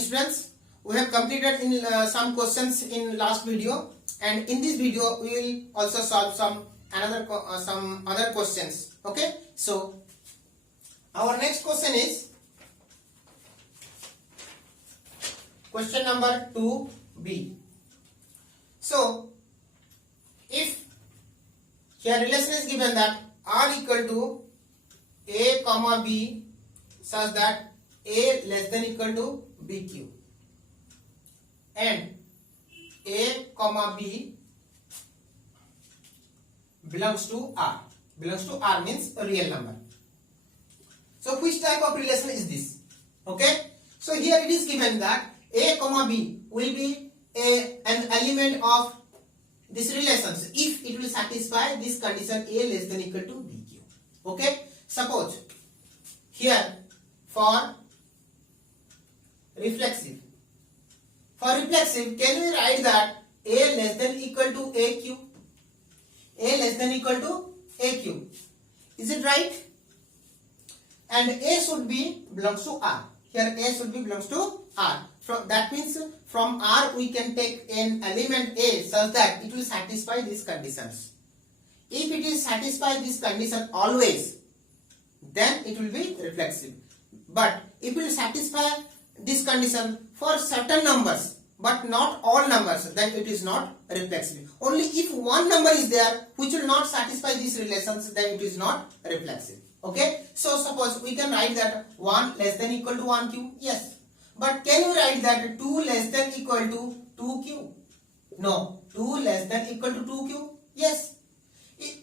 students, we have completed in some questions in last video, and in this video we will also solve some other questions. Okay, so our next question is question number 2b. So if here relation is given that R equal to A comma B such that A less than equal to BQ and A comma B belongs to R. Belongs to R means a real number. So which type of relation is this? Okay. So here it is given that A comma B will be an element of this relations if it will satisfy this condition A less than equal to BQ. Okay. Suppose here for reflexive, can we write that A less than equal to AQ? A less than equal to AQ. Is it right? And A should be belongs to R. Here A should be belongs to R. That means from R we can take an element A such that it will satisfy these conditions. If it is satisfy this condition always, then it will be reflexive. But if it will satisfy this condition for certain numbers but not all numbers, then it is not reflexive. Only if one number is there which will not satisfy these relations, then it is not reflexive. Okay, so suppose we can write that 1 less than equal to 1q. Yes, but can you write that 2 less than equal to 2q? No. 2 less than equal to 2q? Yes.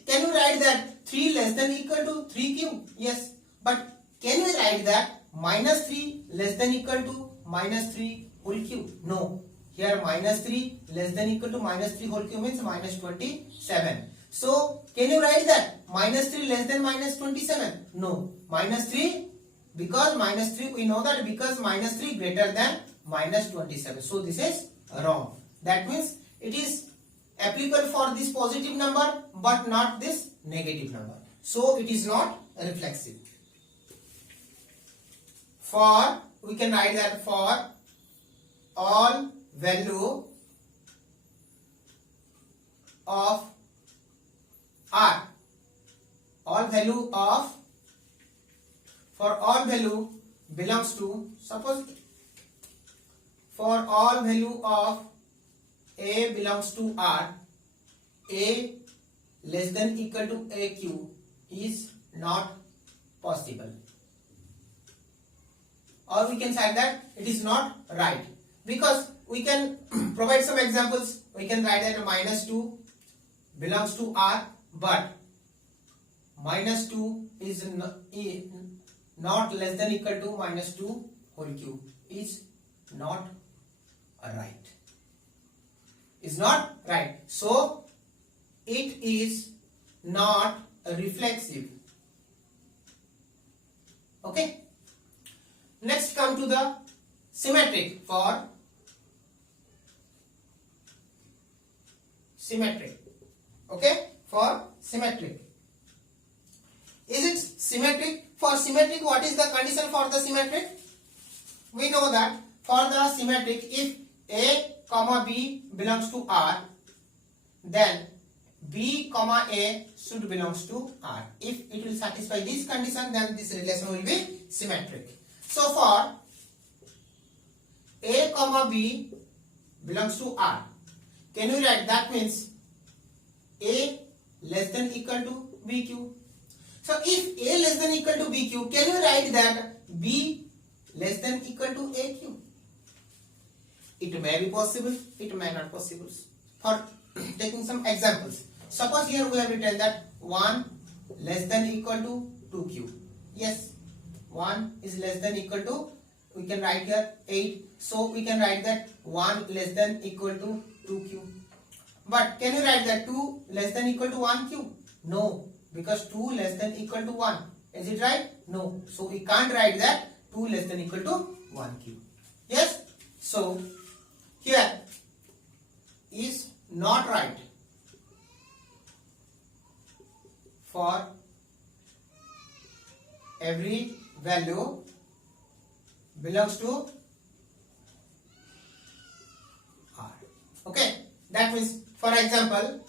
Can you write that 3 less than equal to 3q? Yes. But can we write that minus 3 less than equal to minus 3 whole q? No. Here minus 3 less than equal to minus 3 whole q means minus 27. So can you write that minus 3 less than minus 27? No. Minus 3, because minus 3 we know that because minus 3 greater than minus 27. So this is wrong. That means it is applicable for this positive number but not this negative number. So it is not reflexive. For, we can write that for all value of R, all value of, for all value belongs to, suppose for all value of A belongs to R, A less than equal to AQ is not possible. Or we can say that it is not right, because we can provide some examples. We can write that minus 2 belongs to R, but minus 2 is not less than equal to minus 2 whole cube is not right. Is not right. So it is not reflexive. Okay. Next come to the symmetric. For symmetric. Okay. For symmetric. Is it symmetric? For symmetric, what is the condition for the symmetric? We know that for the symmetric, if A comma B belongs to R, then B comma A should belongs to R. If it will satisfy this condition, then this relation will be symmetric. So for A comma B belongs to R, can you write that means A less than equal to BQ? So if A less than equal to BQ, can you write that B less than equal to AQ? It may be possible, it may not possible. For taking some examples, suppose here we have written that 1 less than equal to 2q. Yes, 1 is less than equal to, we can write here 8. So we can write that 1 less than equal to 2q. But can you write that 2 less than equal to 1q? No, because 2 less than equal to 1. Is it right? No. So we can't write that 2 less than equal to 1q. Yes? So here is not right. For every value belongs to Okay, that means for example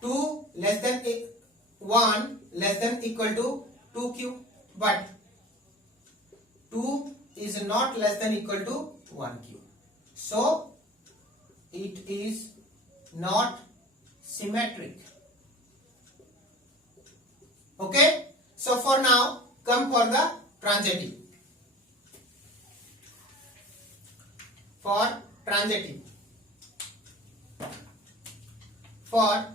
2 less than 1 less than equal to 2q, but 2 is not less than equal to 1q, so it is not symmetric. Okay, so for now come for the transitive. For transitive, for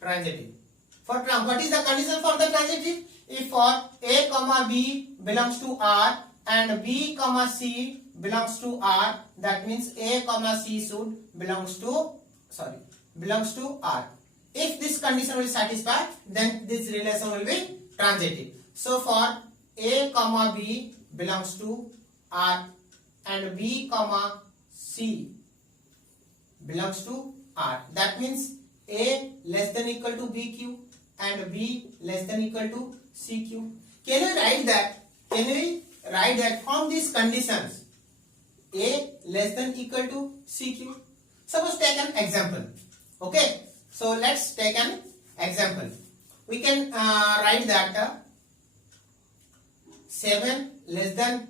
transitive, what is the condition for the transitive? If for a comma b belongs to R and b comma c belongs to R, that means a comma c should belongs to R. If this condition will satisfy, then this relation will be transitive. So for a comma b belongs to R and b comma c belongs to R, that means a less than equal to bq and b less than equal to cq. Can we write that from these conditions a less than equal to cq? Suppose take an example. Okay, so let's take an example. We can write that 7 less than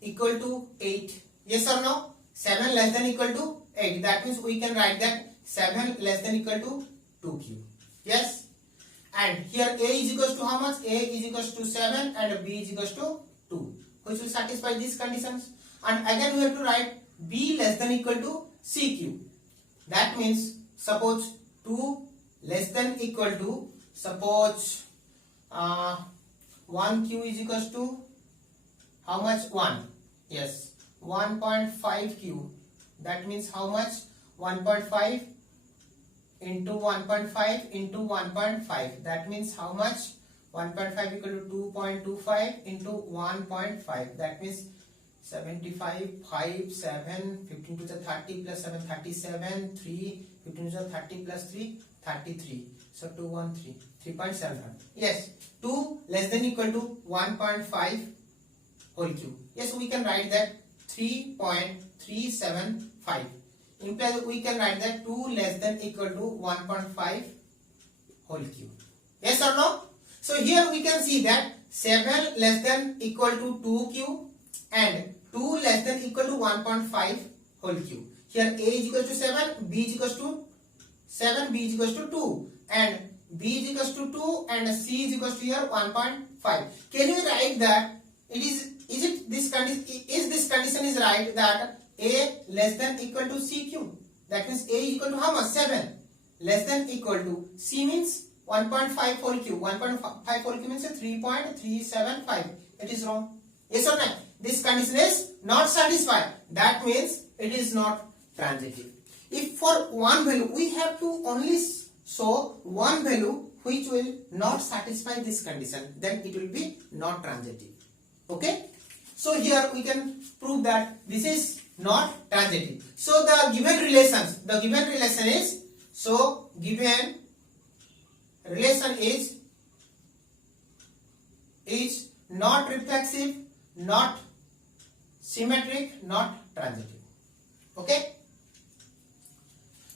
equal to 8. Yes or no? 7 less than equal to 8. That means we can write that 7 less than equal to 2q. Yes. And here a is equals to how much? A is equals to 7 and b is equals to 2, which will satisfy these conditions. And again we have to write b less than equal to cq. That means suppose 2 less than equal to, suppose 1q is equals to how much? 1. Yes, 1.5q. That means how much? 1.5 into 1.5 into 1.5. That means how much? 1.5 equal to 2.25 into 1.5. That means 75, 5, 7, 15 to the 30 plus 7, 37, 3, 15 to the 30 plus 3, 33. So 213, 3.75. Yes, 2 less than equal to 1.5 whole cube. Yes, we can write that 3.375. Implies we can write that 2 less than equal to 1.5 whole cube. Yes or no? So here we can see that 7 less than equal to 2q and 2 less than equal to 1.5 whole cube. Here a is equal to 7, b is equal to 7, b is equal to 2 and b is equal to 2 and c is equal to here 1.5. Can you write that this condition is right that a less than equal to cq? That means a is equal to how much? 7 less than equal to c means 1.5 whole cube. 1.5 whole cube means 3.375. It is wrong. Yes or no? This condition is not satisfied. That means it is not transitive. If for one value we have to only show one value which will not satisfy this condition, then it will be not transitive. Okay? So here we can prove that this is not transitive. So the given relation is not reflexive, not symmetric, not transitive. Okay?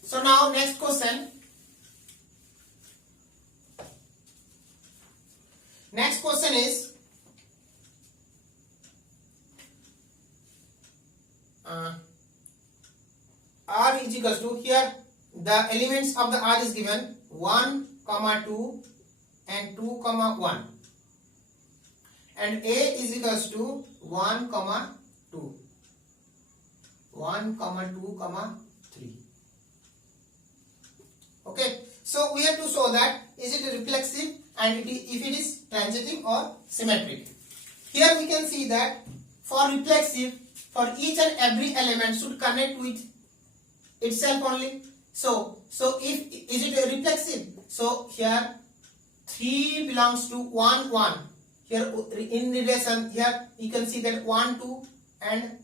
So now next question. Next question is R is equals to, here the elements of the R is given 1, 2 and 2, 1 and A is equals to 1, 2, 1, 2, 3. Okay, so we have to show that is it reflexive and if it is transitive or symmetric. Here we can see that for reflexive, for each and every element should connect with itself only. So if is it a reflexive? So here 3 belongs to 1, 1. Here in relation, here you can see that 1, 2 and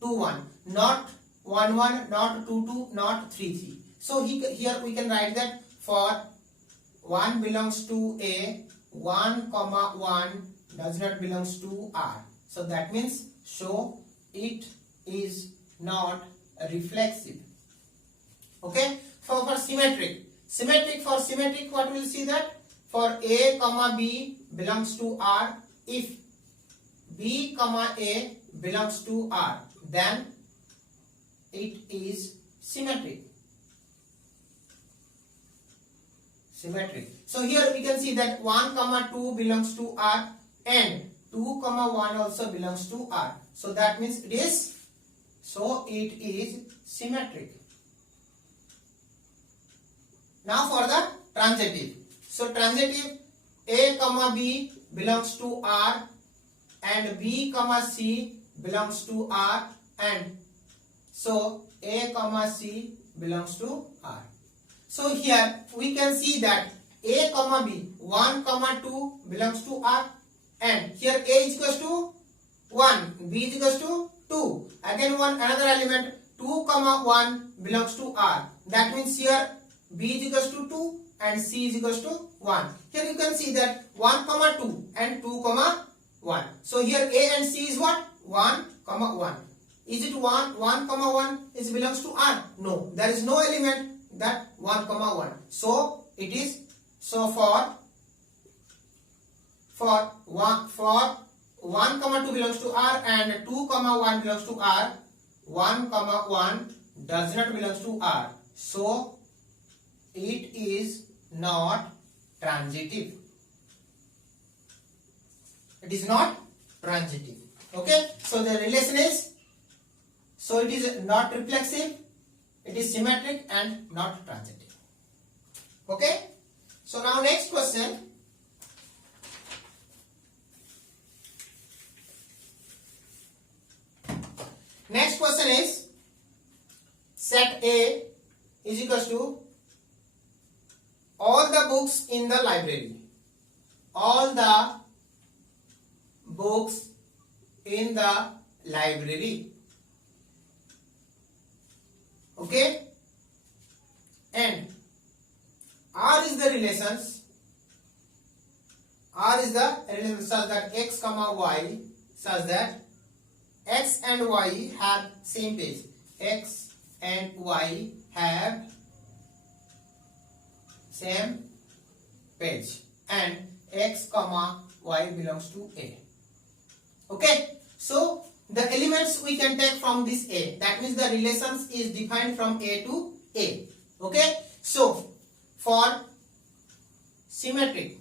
2, 1. Not 1, 1, not 2, 2, not 3, 3. So here we can write that for 1 belongs to A, 1, 1 does not belongs to R. So that means show it is not reflexive. Okay, for symmetric, for symmetric, what we'll see that for A comma B belongs to R, if B comma A belongs to R, then it is symmetric. So here we can see that 1 comma 2 belongs to R and 2 comma 1 also belongs to R. So that means it is symmetric. Now for the transitive. So transitive, A comma B belongs to R and B comma C belongs to R, and so A comma C belongs to R. So here we can see that A comma B 1 comma 2 belongs to R, and here A is equals to 1, B is equals to 2. Again another element 2 comma 1 belongs to R. That means here B is equals to 2 and C is equals to 1. Here you can see that 1 comma 2 and 2 comma 1. So here A and C is what? 1 comma 1. Is it 1 comma 1 is belongs to R? No, there is no element that 1 comma 1. So it is, so for 1 comma 2 belongs to R and 2 comma 1 belongs to R, 1 comma 1 does not belongs to R. So it is not transitive. It is not transitive. Okay, so the relation is, so it is not reflexive, it is symmetric and not transitive. Okay, so now next question. Next question is, set A is equals to all the books in the library. All the books in the library. Okay, and R is the relations. R is the relation such that X comma Y, such that X and Y have same page. X and Y have same page, and X comma Y belongs to A. Okay, so the elements we can take from this A. That means the relations is defined from A to A. Okay, so for symmetric,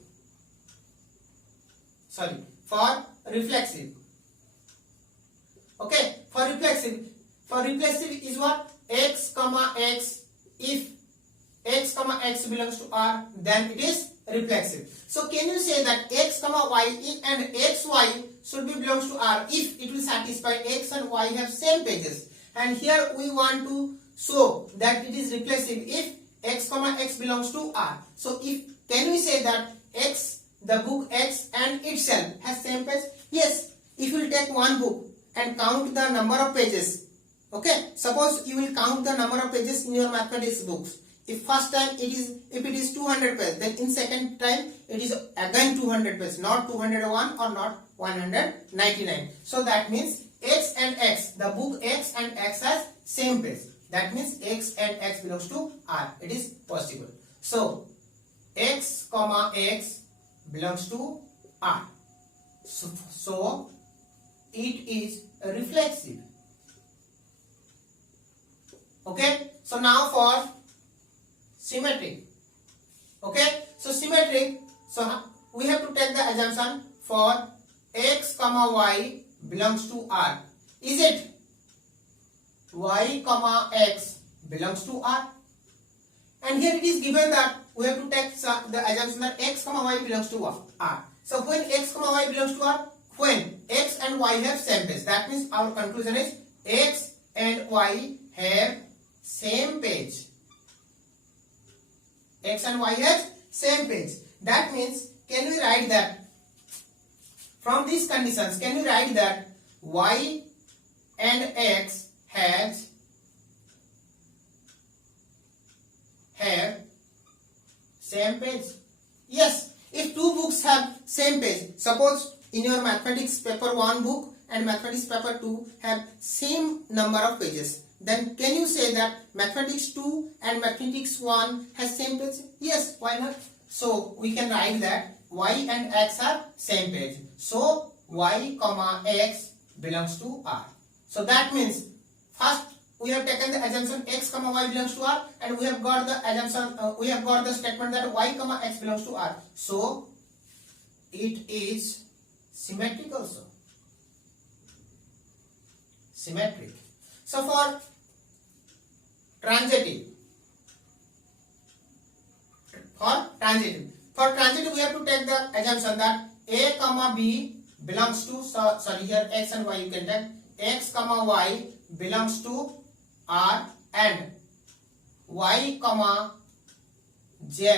for reflexive. Okay, for reflexive is what? X comma X. If X comma X belongs to R, then it is reflexive. So can you say that X comma Y and XY should be belongs to R if it will satisfy X and Y have same pages? And here we want to show that it is reflexive if X comma X belongs to R. So if, can we say that X, the book X and itself has same page? Yes, if you will take one book and count the number of pages. Okay, suppose you will count the number of pages in your mathematics books. If first time if it is 200 pages, then in second time it is again 200 pages, not 201 or not 199. So that means X and X, the book X and X has same page. That means X and X belongs to R. It is possible. So X comma X belongs to R. So it is reflexive. Okay. So now for symmetric. Okay. So symmetric. So we have to take the assumption for X comma Y belongs to R. Is it Y comma X belongs to R? And here it is given that we have to take the assumption that X comma Y belongs to R. So when X comma Y belongs to R, when X and Y have same page, that means our conclusion is X and Y have same page. X and Y have same page. That means, can we write that from these conditions, can you write that Y and X have same page? Yes, if two books have same page, suppose in your mathematics paper 1 book and mathematics paper 2 have same number of pages, then can you say that mathematics 2 and mathematics 1 has same page? Yes, why not? So we can write that y and x are same page. So y comma x belongs to R. So that means first we have taken the assumption x comma y belongs to R, and we have got the assumption we have got the statement that y comma x belongs to R. So it is symmetric also. Symmetric. So for transitive, we have to take the assumption that a comma b belongs to, sorry, here x and y you can take, x comma y belongs to R and y comma z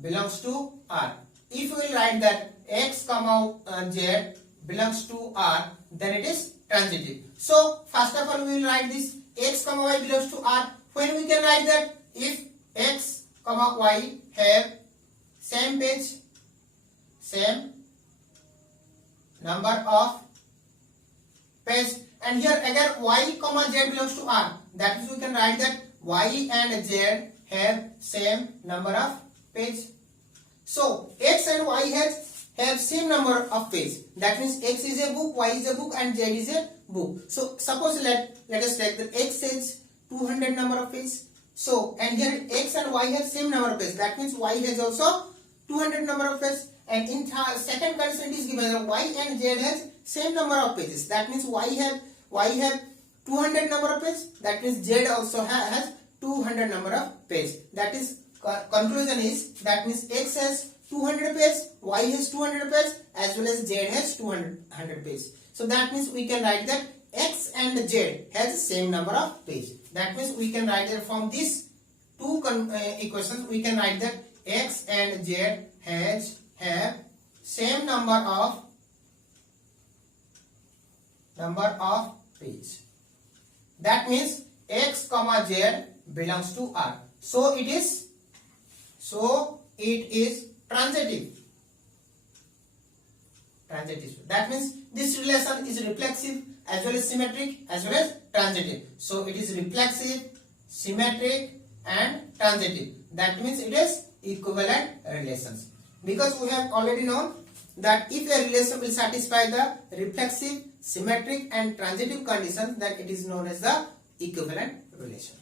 belongs to R. If we will write that x comma z belongs to R, then it is transitive. So first of all we will write this x comma y belongs to R. When we can write that if x comma y have same page, same number of page, and here again y comma z belongs to R, that means we can write that y and z have same number of page. So x and y have same number of page, that means x is a book, y is a book, and z is a book. So suppose let us take that x is 200 number of page. So and here x and y have same number of page, that means y has also 200 number of page, and in second condition it is given that y and z has same number of pages, that means y have 200 number of page, that means z also has 200 number of page. That is conclusion is, that means x has 200 page, y has 200 page, as well as z has 200 page. So that means we can write that x and z has same number of page. That means we can write that from these two equations we can write that x and z have same number of page. That means x comma z belongs to R. So it is transitive. That means this relation is reflexive as well as symmetric as well as transitive. So it is reflexive, symmetric, and transitive. That means it is equivalent relations. Because we have already known that if a relation will satisfy the reflexive, symmetric, and transitive conditions, then it is known as the equivalent relation.